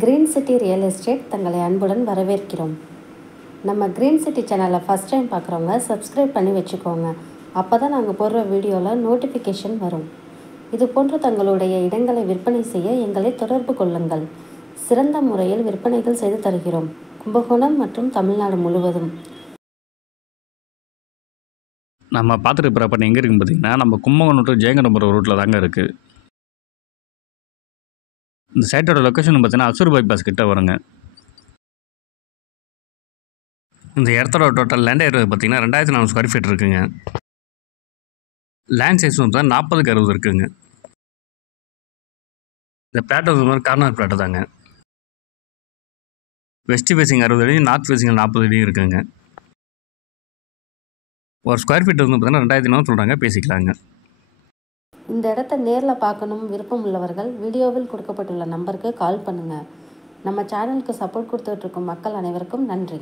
Green city real estate தங்களை அன்புடன் வரவேற்கிறோம். நம்ம கிரீன் சிட்டி சேனலை ஃபஸ்ட் டைம் பார்க்குறவங்க சப்ஸ்கிரைப் பண்ணி வச்சுக்கோங்க. அப்போ தான் நாங்கள் போடுற வீடியோவில் நோட்டிஃபிகேஷன் வரும். இது போன்ற தங்களுடைய இடங்களை விற்பனை செய்ய எங்களை தொடர்பு கொள்ளுங்கள். சிறந்த முறையில் விற்பனைகள் செய்து தருகிறோம். கும்பகோணம் மற்றும் தமிழ்நாடு முழுவதும். நம்ம பார்த்துட்டு ப்ராப்பர்ட்டி எங்கே இருக்குன்னு பார்த்தீங்கன்னா, நம்ம கும்பகோணம் டு ஜெயங்கொண்டபுரம் ரூட்டில் தாங்க இருக்குது. இந்த சைட்டோட லொக்கேஷன் பார்த்தீங்கன்னா அசூர் பைபாஸ் கிட்ட வருங்க. இந்த இடத்தோட டோட்டல் லேண்ட் ஏரியா பார்த்தீங்கன்னா 2400 ஸ்கொயர் ஃபீட் இருக்குங்க. லேண்ட் சைஸ் வந்து 40க்கு 60 இருக்குங்க. இந்த பிளாட் வந்து கார்னர் பிளாட்டு தாங்க. வெஸ்ட் ஃபேசிங் 60 அடி, நார்த் ஃபேசிங் 40 அடி இருக்குங்க. ஒரு ஸ்கொயர் ஃபீட் வந்து பார்த்தீங்கன்னா 2400 சொல்கிறாங்க, பேசிக்கலாங்க. இந்த இடத்த நேரில் பார்க்கணும் விருப்பம் உள்ளவர்கள் வீடியோவில் கொடுக்கப்பட்டுள்ள நம்பருக்கு கால் பண்ணுங்கள். நம்ம சேனலுக்கு சப்போர்ட் கொடுத்துட்ருக்கும் மக்கள் அனைவருக்கும் நன்றி.